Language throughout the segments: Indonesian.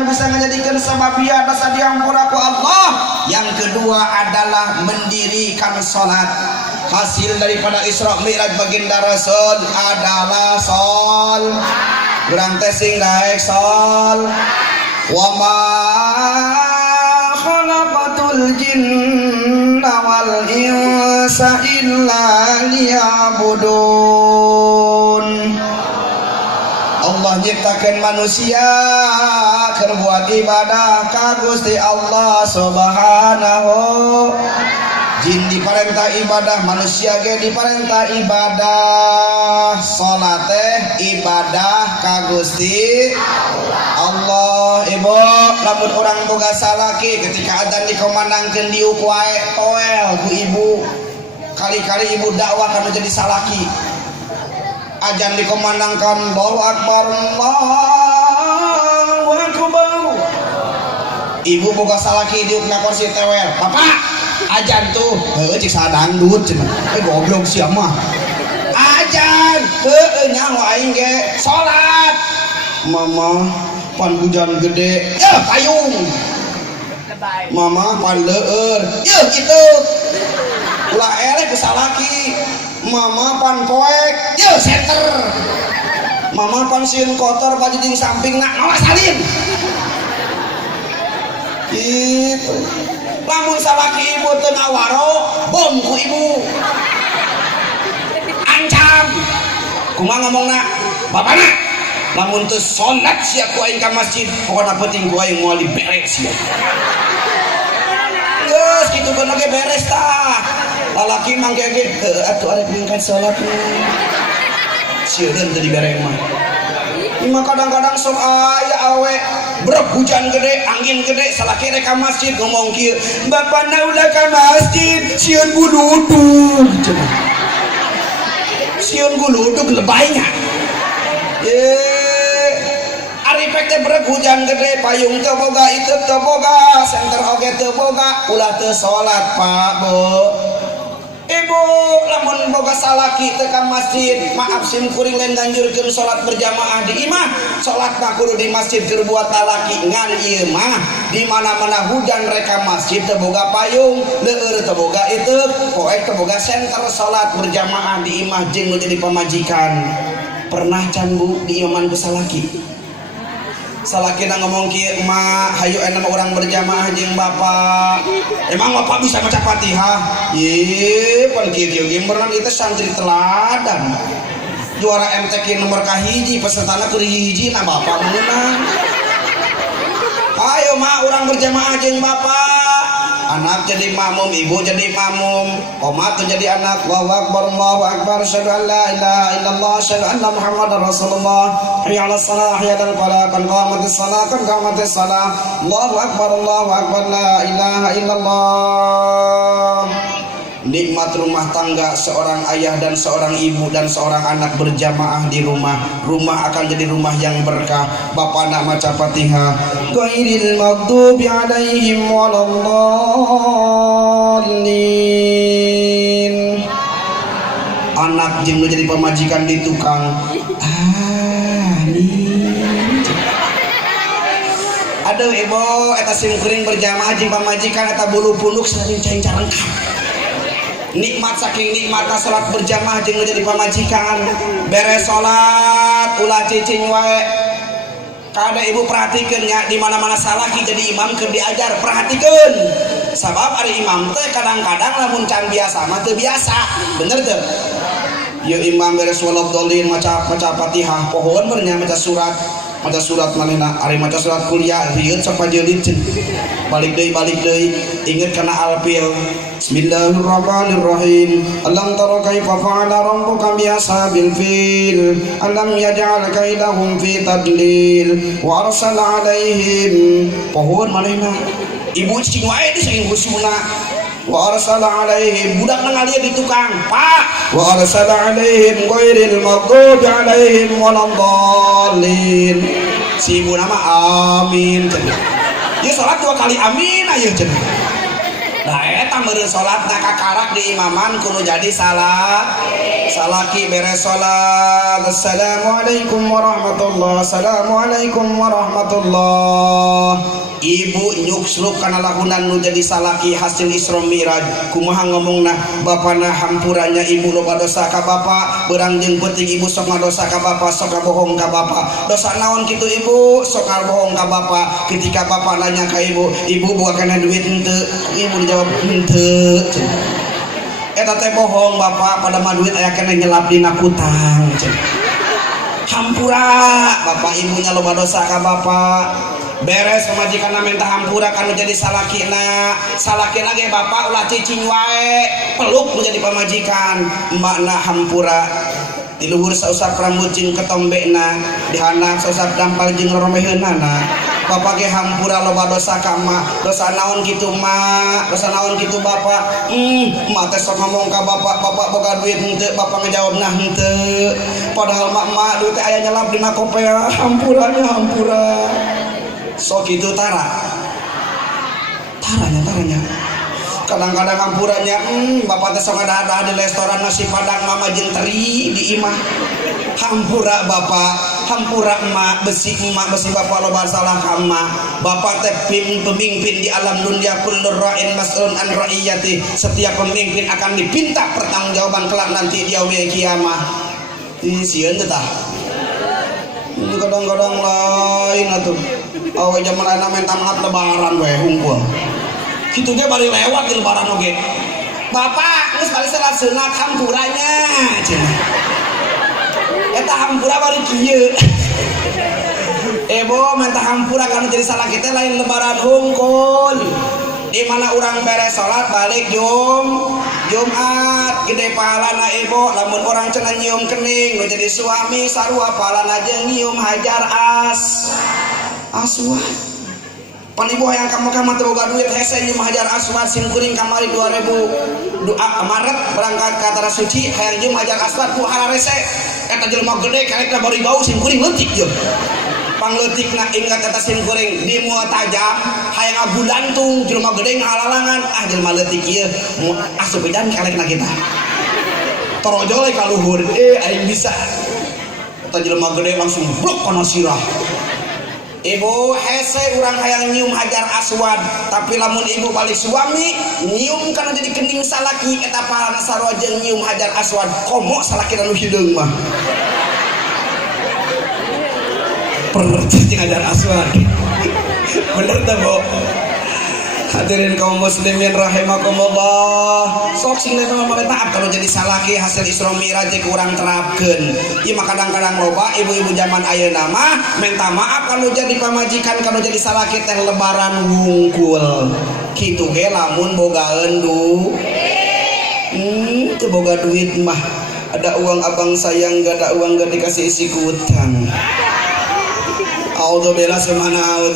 anu bisa menjadikan sababian dosa diampura ku Allah. Yang kedua adalah mendirikan salat. Hasil daripada Isra Mi'raj baginda Rasul adalah sol. Kurang tesing daek sol. Wa ma khalaqatul jinna wal insa illa liya'budun. Allah nyiptakan manusia keur buat ibadah ka Gusti Allah Subhanahu. Jin diparentah ibadah, manusia ge diparentah ibadah. Salat teh ibadah ka Gusti Allah. Ibu, lamun urang boga salaki ketika adzan dikomandangkeun diuk wae toel ku ibu. Kali-kali ibu dakwah kana jadi salaki. Adzan dikomandangkan Allahu Akbar, Allahu Akbar. Ibu boga salaki diuk na kursi tewel. Bapak, ajan tuh cik sadangdut cenah goblok sia mah ajan nyaho aing ge salat mama pan hujan gede payung mama pan leueur kitu ulah elek salaki mama pan poek senter mama pan sieun kotor baju jeung sampingna mama salin gitu. Lamun salaki ibu teu nawaro bom ku ibu ancam kumaha ngomongna bapana lamun teu salat sia ku aing ka masjid pokona penting ku aing moal beres sia geus kitu kan oge beres tah lalaki mangke ge atuh arek mingkat salat sieun teu dibereng mah ima kadang-kadang sok aya awe brek hujan gede angin gede salaki rek ka masjid ngomong kieu bapana ulah ka masjid sieun guludug sieun guludug lebaynya ari pek teh brek hujan gede payung teu boga itu teu boga senter oge teu boga ulah teu salat Pak Bu Ibu lamun boga salaki teu ka masjid maaf sim kuring lain nganjurkeun salat berjamaah di imah salat mah kudu di masjid keur buat talaki ngan ieu mah di mana-mana hujan reka masjid teu boga payung leueur teu boga itu poek teu boga senter salat berjamaah di imah jeung nu jadi pamajikan pernah can Bu di imaman ku salaki salakina ngomong kieu emak hayu ena urang berjamaah jeung bapak emang bapak bisa baca Fatihah ye pan kieu ge berenang itu santri teladan juara MTQ nomor kahiji pesertana keur hiji na bapak meunang ayo mak urang berjamaah jeung bapak anak jadi makmum ibu jadi makmum omat tuh jadi anak Allahu Akbar asyhadu an la ilaha illallah asyhadu anna muhammadar rasulullah hayya 'alas shalah hayya 'alal falah kan qamatis shalah Allahu Akbar la ilaha illallah. Nikmat rumah tangga seorang ayah dan seorang ibu dan seorang anak berjamaah di rumah akan jadi rumah yang berkah. Bapak nak maca Fatihah ghairil maghdubi alaihim waladdallin. Anak jeung jadi pemajikan di tukang amin. Aduh ibu eta sim kuring berjamaah jeung pamajikan eta bulu punduk saling caing carengkap. Nikmat saking nikmatna salat berjamaah jeung jadi pamajikan beres salat ulah cicing wae kada ibu perhatikeun nya di mana-mana salaki jadi imam keur diajar perhatikeun sabab ari imam teh kadang-kadang lamun can biasa mah teu biasa bener teu ya imam beres waladdallin maca Fatihah pohon beurnya maca surat manehna ari maca surat kuliah rieun sok pajeulid balik deui inget kana alfil. Bismillahirrahmanirrahim. Alam tara kaifa fa'ala rabbuka bi ashabil fil alam yaj'al kaidahum fi tadlil wa arsala alaihim pohon manehna ibu cing wae di saking husuna wa arsala alaihim budak nangalia di tukang pak wa arsala alaihim ghairil maghdubi alaihim waladdallin si ibu nama amin ya salat 2 kali amin ayeuna cenah Nah eta meureun salatna kakarak di imaman kudu jadi salaki beres salat. Assalamualaikum warahmatullahi, assalamualaikum warahmatullahi. Ibu nyuksruk kana lahunan nu jadi salaki hasil Isra Mi'raj. Kumaha ngomongna bapana hampuranya ibu loba dosa ka bapa, beurang jeung peuting ibu sok ngadosa ka bapa, sok ngabohong ka bapa. Dosa naon kitu ibu? Sok ngabohong ka bapa. Ketika bapa nanya ka ibu, ibu buka kana duit henteu? Ibu dijawab henteu. Eta teh bohong bapa, pada mah duit aya kena nyelap dina kutang. Hampura bapa ibunya loba dosa ka bapa. Beres pemajikan minta hampura kanu jadi salakina ge bapak ulah cicing wae peluk nu jadi pamajikan mbakna hampura di luhur sausap rambut jeung ketombena di handap sausap dampal jeung romeheunana bapak ge hampura loba dosa ka mak. Dosa naon kitu mak? Dosa naon kitu bapak? Mak teh sok ngomong ka bapak boga duit henteu, bapak ngejawabna henteu. Padahal mak duit teh aya nyelap dina kopea. Hampuranya hampura. Sok itu taranya kadang-kadang hampuranya bapak teh sok ada di restoran nasi padang mama jeung teri di imah. Hampura bapak, hampura emak, besi bapak loba salah ka emak. Bapak teh pemimpin di alam dunia, kullur ra'in mas'ulun an ra'iyati. Setiap pemimpin akan dipinta pertanggungjawaban kelak nanti di yaumil kiamah. Sieun teh tah. Kadang-kadang lain atuh. Awe zaman ayeuna minta maaf lebaran we hungkul. Kitu ge bari lewat di lebaran oge. Bapak, geus bari salat sunat hampuranya cenah. Eta hampura bari kieu. Ebo minta hampura kana jadi salah kita lain lebaran hungkul. Di mana orang beres salat balik Jumat gede pahalana ibu. Lamun orang cenah nyium kening nu jadi suami sarua pahalana jeung nyium hajar aswad. Pan ibu hayang kamu teu boga duit hese nyium hajar aswad simkuring kamari 2000 Maret berangkat ka tanah suci hayang nyium hajar aswad ku hararese eta jelema gede karek bari bau simkuring leutik jeung pangleutikna ingat kata simkuring di mua tajam hayang abulantung jelema gede ngalalangan jelema leutik ieu asup edan kalekna kita torojol ka luhur aing bisa eta jelema gede langsung blok kana sirah. Ibu hese urang hayang nyium hajar aswad tapi lamun ibu balik suami nyium kana jadi kening salaki eta pahalana sarua jeung nyium hajar aswad komo salaki anu hideung mah percing hajar aswad. Bener teh Bu? Hadirin kaum muslimin rahimakumullah. Sok sing lemah taat kalau jadi salaki hasil Isra Mi'raj ku urang terapkeun. Ieu mah kadang-kadang loba ibu-ibu zaman ayeuna mah minta maaf kalau jadi pamajikan kalau jadi salaki teh lebaran wungkul. Kitu ge lamun bogaeun teu boga duit mah ada uang abang sayang gak ada uang gak dikasih isi kutang. Auzubillah subhanahu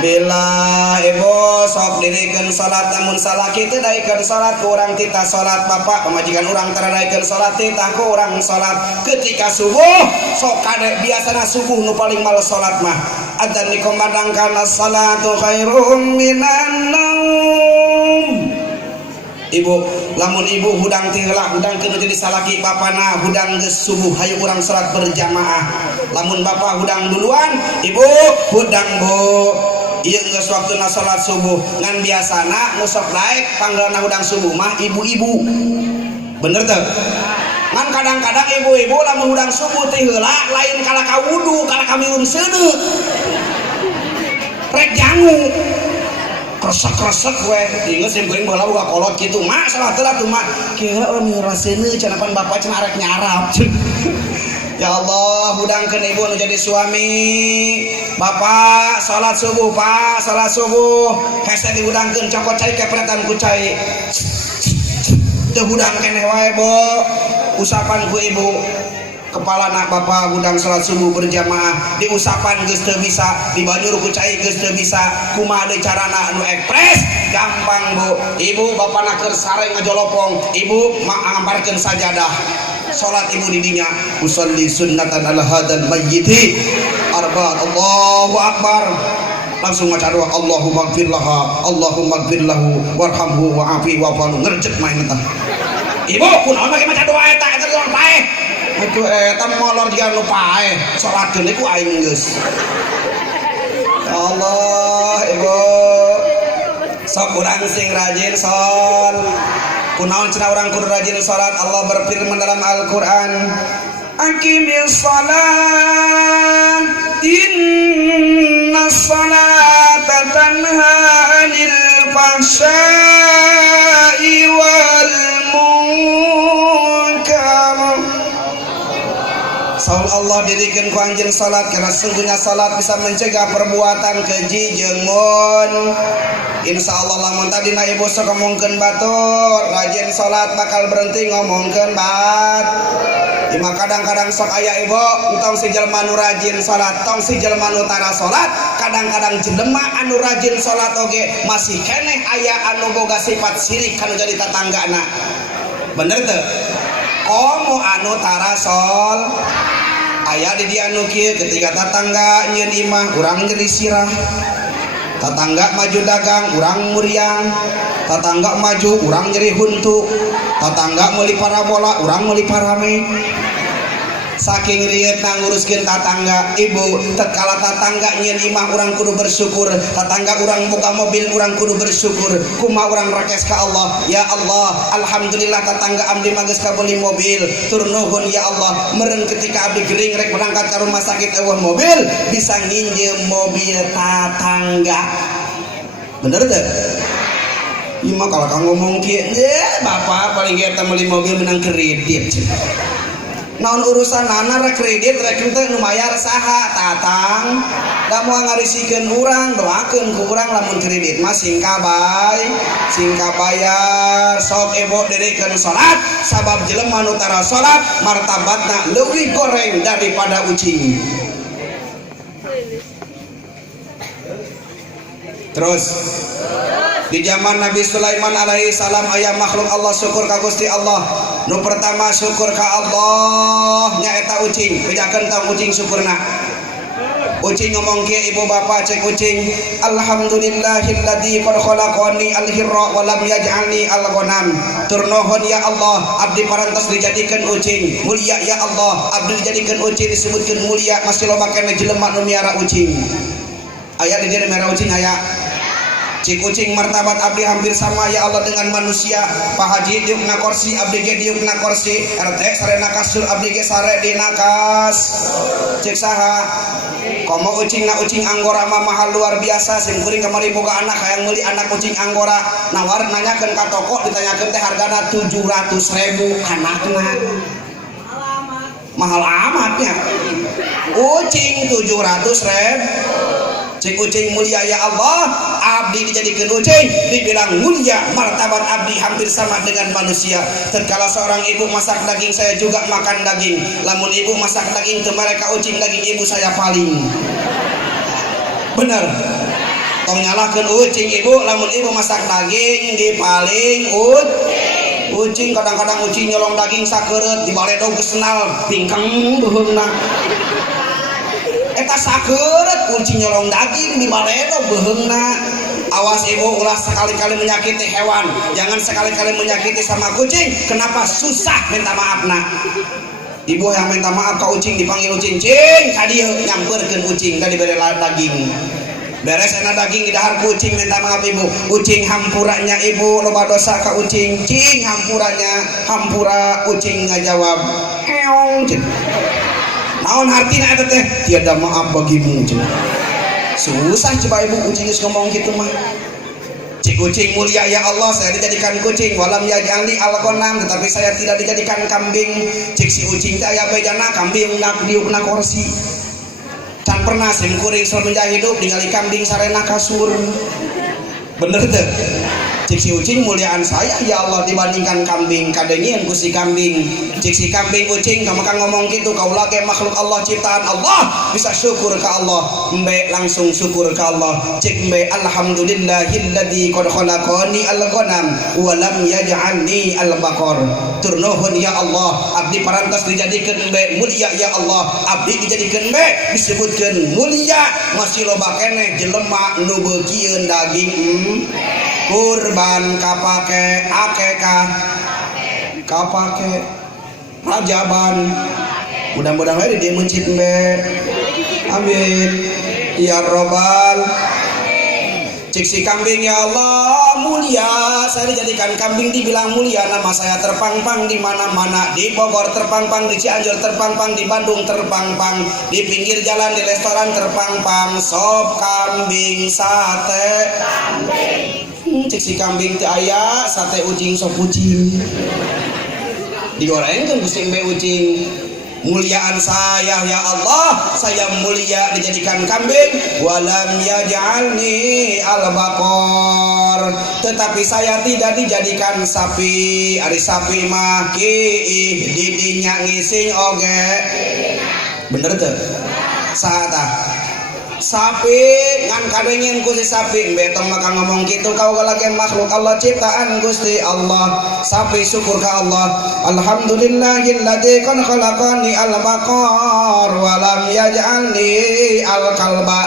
bila ibu sok dirikeun salat namun salaki teu daikeun salat ku urang titah salat bapak pamajikan urang tara daikeun salat titah ku urang salat ketika subuh sok kade biasana subuh nu paling males salat mah adzan dikumandangkan as-salatu khairum minan naum. Ibu lamun ibu hudang tiheula hudang keun jadi salaki bapana hudang geus subuh hayu urang salat berjamaah. Lamun bapak hudang duluan ibu hudang bu ieu geus waktuna salat subuh ngan biasana nu sok daek panggalna hudang subuh mah ibu-ibu. Bener teu? Ngan kadang-kadang ibu-ibu lamun hudang subuh teh heula lain kala ka wudu kala ka miun seuneu. Rek jangu kresek-kresek we inget simkuring bola buka kolot gitu mak salah teu atuh mak kira nu raseuneun cenah pan bapak cenah arek nyarap. Ya Allah hudangkeun ibu nu jadi suami bapak salat subuh pak salat subuh hese dihudangkeun cokot cai kepretan ku cai teu hudang keneh wae Bu usapan ku ibu kepala anak bapak hudang salat subuh berjamaah diusapan geus teu bisa dibanyur ku cai geus teu bisa kumaha deui carana anu ekspres gampang Bu ibu bapana keur sare ngajolopong ibu ngamparkeun sajadah salat ibu di dinya usolli sunnatan ala hadal mayyiti arba Allahu akbar langsung maca doa Allahumma gfir laha Allahumma gfir lahu warhamhu wa'afi wa'fu ngerjet main eta ibu kunaon make maca doa eta doa pae itu eta molor juga nu pae salatkeun iku aing geus ya Allah ibu sok urang sing rajin sol kunaon cenah urang kudu rajin salat Allah berfirman dalam Al-Qur'an Aqimis salat innas salata tanha 'anil fahsya'i wal munkar. Saul Allah dirikan ku anjeun salat karena sungguhnya salat bisa mencegah perbuatan keji jeung mun. Insyaallah lamun tadina ibu sok ngomongkeun batur, rajin salat bakal berhenti ngomongkeun bat. Ima kadang-kadang sok aya ibu, entong si jelema nu rajin salat, tong si jelema nu tara salat, kadang-kadang jelema anu rajin salat oge masih keneh aya anu boga sifat sirik kanu jadi tatanggana. Bener teu? Komo anu tara sol aya di dia anu kieu ketika tatangga nyeun imah urang nyeri sirah, tatangga maju dagang urang muriang, tatangga maju urang nyeri huntu, tatangga meuli parabola urang meuli parame. Saking rieutna nguruskeun tatangga ibu tatkala tatangga nyieun imah urang kudu bersyukur, tatangga urang boga mobil urang kudu bersyukur. Kumaha urang rakes ka Allah, ya Allah alhamdulillah tatangga abdi mah geus kabeli mobil, tur nuhun ya Allah meureun ketika abdi gering rek berangkat ka rumah sakit eueuh mobil bisa nginjem mobil tatangga. Bener teu? Ieu mah kalau kang ngomong kieu bapak paling eta meuli mobil menang kredit. Naon urusan nana rek kredit rek teh nu mayar saha tatang da moal ngarisikeun urang doakeun ku urang lamun kredit mah sing kabayar sok ebo dirikeun salat sabab jelema nu tara salat martabatna leuwih goreng daripada ucing. Terus di zaman Nabi Sulaiman alaihi salam aya makhluk Allah syukur ka Gusti Allah. Nu pertama syukur ka Allah nyaeta ucing. Bejakeun tong ucing syukurna. Ucing ngomong kieu ibu bapak cek ucing, alhamdulillahilladzi qad khalaqani al-hirra wa lam yaj'alni al-ghanam. Tur nuhun ya Allah abdi parantos dijadikeun ucing. Mulia ya Allah abdi dijadikeun ucing disebutkeun mulia masih loba keneh jelema nu miara ucing. Aya di dieu miara ucing aya. Cik ucing martabat abdi hampir sama ya Allah dengan manusia. Pak Haji diukna kursi abdi ge diukna kursi, RT sarena kasur abdi ge sare dina kas. Cik saha? Komo ucingna ucing anggora mah mahal luar biasa. Sim kuring kamari boga anak hayang meuli anak ucing anggora. Nawar nanyakeun ka toko ditanyakeun teh hargana 700.000 anakna. Mahal amatnya. Ucing 700.000. Cik ucing mulia ya Allah abdi dijadikan ucing dibilang mulia martabat abdi hampir sama dengan manusia. Tatkala seorang ibu masak daging saya juga makan daging, lamun ibu masak daging ke mereka ucing daging ibu saya paling bener tong nyalahkeun ucing ibu lamun ibu masak daging di paling ucing. Kadang-kadang ucing nyolong daging sakeureut di baledog geus senal pingkeng beuheungna eta sakeureut ucing nyolong daging di baledog beuheungna. Awas ibu ulah sekali-kali menyakiti hewan, jangan sekali-kali menyakiti sama kucing. Kenapa? Susah minta maafna. Ibu yang minta maaf ke ucing dipanggil ucing, cing kadieu nyamperkeun ucing da dibere daging. Beres enak daging di dahar kucing minta maaf ibu. Ucing hampuranya ibu loba dosa ka ucing, cing hampura ucing ngajawab heong cing. Naon artina eta teh? Tiada maaf bagimu cing. Susah coba ibu ucing geus ngomong kitu mah. Cik kucing mulia ya Allah saya dijadikan kucing walam yaj'alni al-ghanam tetapi saya tidak dijadikan kambing. Cik si ucing teh aya bejana kambing nak diukna kursi. Can pernah sim kuring semenjak hidup ningali kambing sarena kasur. Bener teu? cik si ucing muliaan saya ya Allah dibandingkan kambing kadengin ku si kambing cik si kambing ucing kamu kan ngomong gitu kau lagi makhluk Allah ciptaan Allah bisa syukur ke Allah mbe langsung syukur ke Allah cik mbe alhamdulillahilladzi qad khalaqani al-ghanam wa lam yaj'alni al-baqar turnuhun ya Allah abdi parantos dijadikeun mbe mulia ya Allah abdi dijadikeun mbe disebutkeun mulia masih loba keneh jelema nu beukieun daging kurban kapake akekah kapake rajaban mudah-mudahan dia mencit mbe amin ya robbal cik si kambing ya Allah mulia saya dijadikan kambing dibilang mulia nama saya terpampang di mana-mana di Bogor terpampang di Cianjur terpampang di Bandung terpampang di pinggir jalan di restoran terpampang sop kambing sate cik si kambing teh aya sate ucing sop ucing digoreng kan gusti mbe ucing muliaan saya ya Allah saya mulia dijadikan kambing walam yaj'alni al-baqar tetapi saya tidak dijadikan sapi ari sapi mah kiih didinya ngising oge bener teu saha sapi ngan kadengin ku si sapi betong maka ngomong gitu kau lagi makhluk Allah ciptaan Gusti Allah sapi syukur ke Allah alhamdulillahilladzi qad khalaqani al-baqar wa lam yaj'alni al-kalba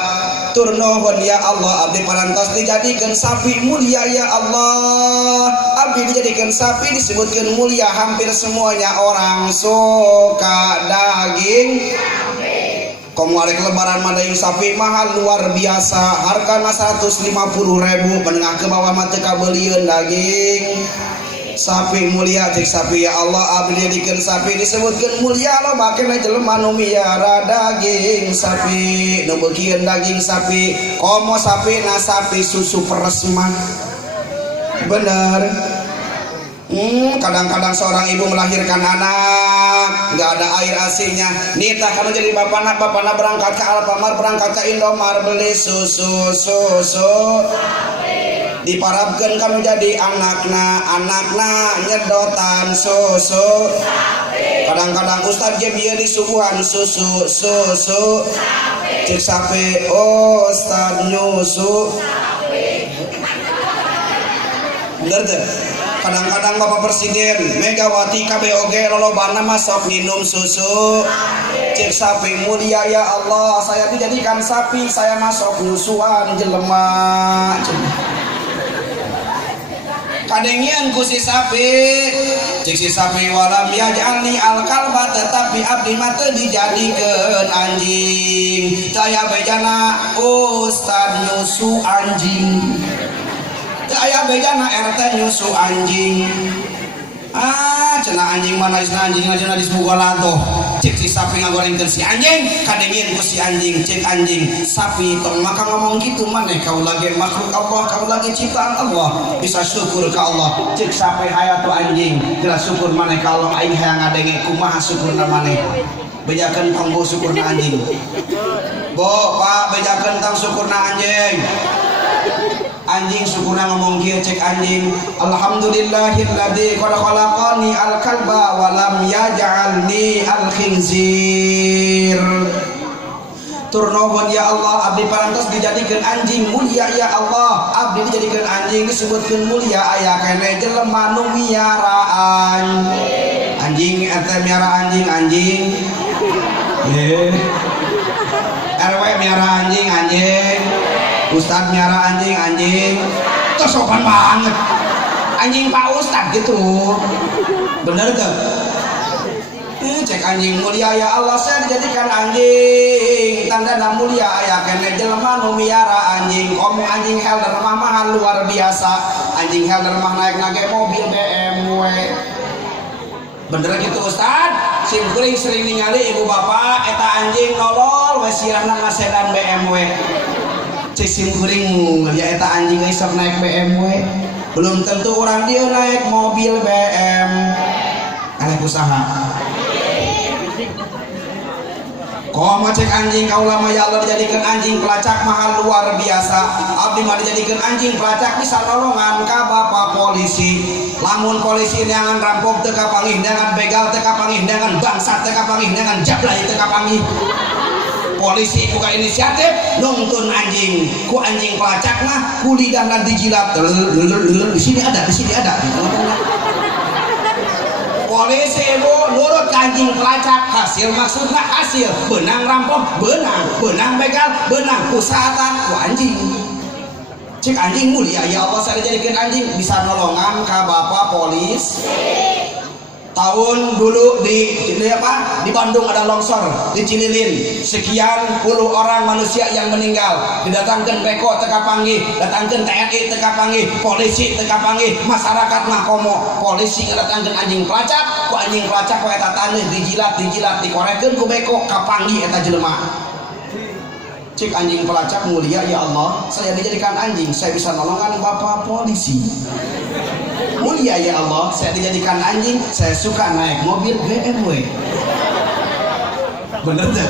turnuhun ya Allah abdi parantos dijadikan sapi mulia ya Allah abdi dijadikan sapi disebutkan mulia hampir semuanya orang suka daging Komuarek lebaran madaing sapi mahal luar biasa hargana 150.000 menengah ke bawah mah teu kabeulieur daging sapi mulia cek sapi ya Allah abdi dijadikeun sapi disebutkeun mulia lo bakena jelema nu miara daging sapi nu beukieun daging sapi komo sapi na sapi susu peres mah bener kadang-kadang seorang ibu melahirkan anak nggak ada air asinya nita kamu jadi bapana berangkat ke Alfamart berangkat ke Indomart beli susu diparabkeun kamu jadi anakna nyedotan susu kadang-kadang Ustadz Jebiya disuguhan susu cek sapi Ustadz nyusu bener tuh kadang-kadang Bapak Presiden Megawati KBOG lolobana masuk minum susu cek sapi mulia ya Allah saya dijadikan sapi saya masuk nyusuan jelema kadengian ku si sapi cek si sapi walam yaj'alni al-kalba tetapi abdi mah teu dijadikeun anjing taya bejana Ustad nyusu anjing aya bejana RT nyusu anjing cenah anjing mana isna anjing aja disbuga lato cek si sapi ngagorengkeun si anjing kadengin ku si anjing cek anjing sapi tong maka ngomong gitu maneh kau lagi makhluk Allah kau lagi ciptaan Allah bisa syukur ke Allah cek sapi aya tu anjing jelas syukur maneh ka Allah aing hayang ngadenge kumaha syukurna maneh bejakeun tong bo syukurna anjing bo Pak bejakeun tong syukurna anjing anjing syukurna ngomong kieu cek anjing alhamdulillahilladzi qad khalaqani al-kalba wa lam yaj'alni al-khinzir turnuhun ya Allah abdi parantos dijadikeun anjing mulia ya Allah abdi dijadikeun anjing disebutkeun mulia aya keneh jelema nu miaraan anjing eta miara anjing RW miara anjing Ustadz miara anjing itu sopan banget anjing Pak Ustadz gitu bener gak? Cek anjing mulia ya Allah saya dijadikan anjing tanda mulia ya kene jelema nu miara anjing komo anjing helder mah mahal luar biasa anjing helder mah naik nage mobil BMW bener gitu Ustadz sim kuring sering ningali ibu bapak eta anjing nolol we sirahna ngasedan BMW cek sim kuring ya eta anjing isok naik BMW belum tentu orang dia naik mobil BM anak usaha Komo cek anjing kaula mah ya Allah dijadikan anjing pelacak mahal luar biasa. Abdi mah dijadikan anjing pelacak bisa nolongan ka bapak polisi. Lamun polisi neangan rampok teu kapangih, neangan begal teu kapangih, neangan bangsat teu kapangih, neangan jablay teu kapangih. Polisi buka inisiatif nuntun anjing, ku anjing pelacak mah ku lidahna dijilat. Di sini ada. Polisi bu nurut anjing pelacak, hasil maksudnya hasil benang rampok benang begal benang pusatan ku anjing. Cek anjing mulia ya Allah saya jadikan anjing bisa nolongan ka bapak polis. Tahun dulu di Bandung ada longsor di Cililin, sekian puluh orang manusia yang meninggal, didatangkan beko teka panggih, datangkan TNI teka panggih, polisi teka panggih, masyarakat mah komo, polisi ngadatangkan anjing pelacak, ku anjing pelacak ku eta taneuh dijilat dikorekeun ku beko kapanggih eta jelema. Cik anjing pelacak mulia ya Allah saya dijadikan anjing saya bisa nolongan bapak polisi. Mulia ya Allah saya dijadikan anjing saya suka naik mobil BMW. Bener deh.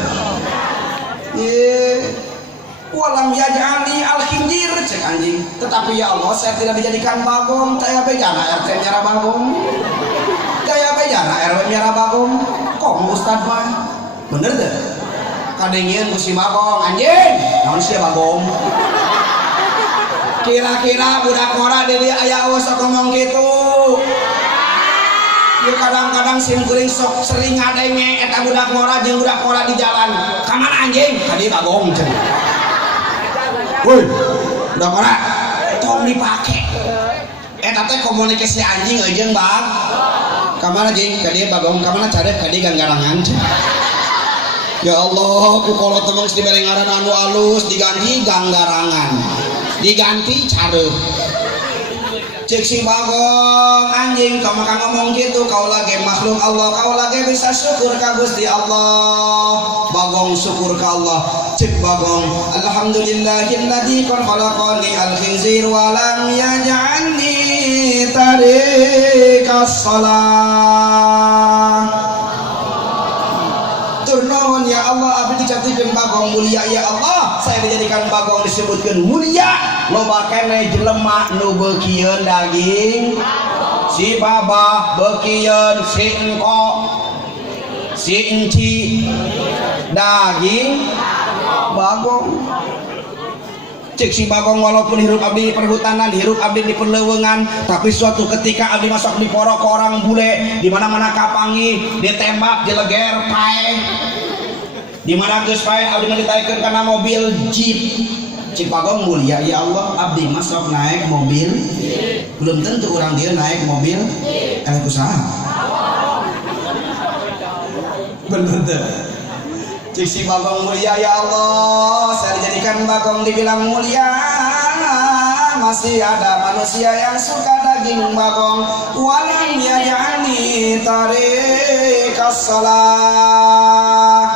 Walam yaj'alni al-khinjir cek anjing tetapi ya Allah saya tidak dijadikan bagong saya bejana RT merah bagong gaya bejana RW merah bagong kok Ustad mah bener deh. Kadengin musim bagong anjing naon sih bagong kira-kira budak ngora di dia aya sok ngomong gitu ya kadang-kadang sim kuring sok sering ngadenge eta budak ngora jeung budak ngora di jalan kamana anjing tadi bagong cenah woi budak ngora tong dipake eta teh komunikasi anjing jeung bang kamana anjing kadi bagong kamana carek kadi ganggarangan ya Allah ku kolot temen dibere ngaran anu alus diganti ganggarangan diganti careuh cek si bagong anjing kau makan ngomong gitu kau lagi makhluk Allah kau lagi bisa syukur ka Gusti Allah bagong syukur ka Allah cek bagong alhamdulillahilladzi qad khalaqani al-khinzir wa lam yaj'alni tariqas shalah turnuhun ya Allah abdi dicantikkeun bagong mulia ya Allah saya dijadikan bagong disebutkeun mulia loba keneh jelema nu beukieun daging si babah beukieun si engko si enci daging bagong cek si bagong walaupun hirup abdi di perhutanan hirup abdi di perleuweungan tapi suatu ketika abdi masuk di porok ke orang bule di mana-mana kapangi ditembak jeleger pae di mana geus pae abdi ditaikeun kana mobil jeep cek bagong mulia ya Allah abdi masuk naik mobil belum tentu orang dia naik mobil usaha bener deh cik si bagong mulia ya Allah saya dijadikan bagong dibilang mulia masih ada manusia yang suka daging bagong walam yaj'alni tariqas shalah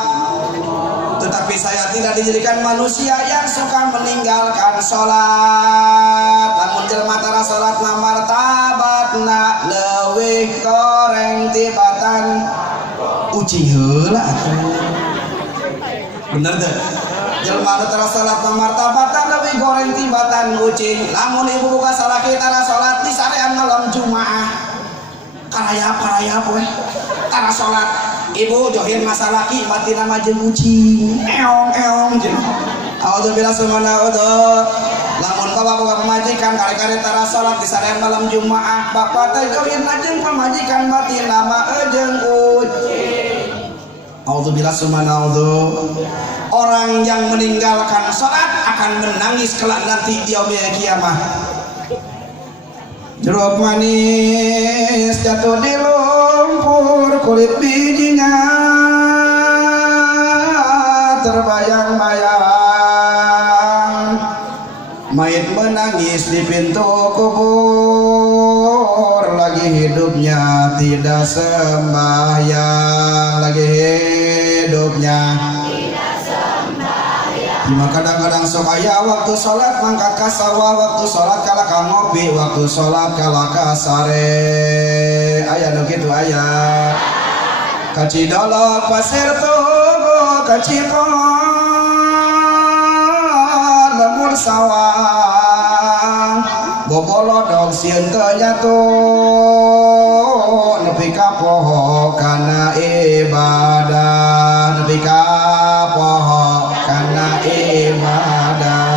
tetapi saya tidak dijadikan manusia yang suka meninggalkan sholat lamun jelema tara sholat na martabatna leuwih koreng tibatan ucing heula atuh bener deh jelema anu tara salat martabatan leuwih goreng tibatan kucing lamun ibu buka salaki tara salat di sarean malam Jumaah karayap we tara salat ibu johin masalaki batina mah jeung kucing eong cenah auzubillahi subhanahu lamun bapak pamajikan kare-kare tara salat di sarean malam Jumaah bapak teh johin jeung pamajikan batina mah jeung kucing auzubillahi subhanahu orang yang meninggalkan salat akan menangis kelak nanti di yaumil kiamah jeruk manis jatuh di lumpur kulit bijinya terbayang-bayang mayit menangis di pintu kubur lagi hidupnya tidak sembahyang lagi hidupnya cuma kadang-kadang sok aya waktu sholat mangkat ka sawah waktu sholat kala ka ngopi waktu sholat kala ka sare aya nu kitu aya kacidolok pasir tugu kacipon lemur sawang bobolodog sieun teu nyatu nepi ka poho kana ibadah nepi ka poho kana ibadah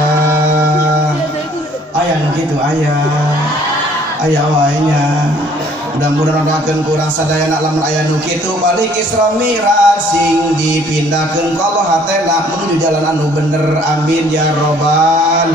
aya nu kitu aya wae nya mudah-mudahan akan kurang sadayana lamun aya nu kitu balik Isra Mi'raj sing dipindahkeun ka Allah hatena menuju jalan anu bener amin ya robbal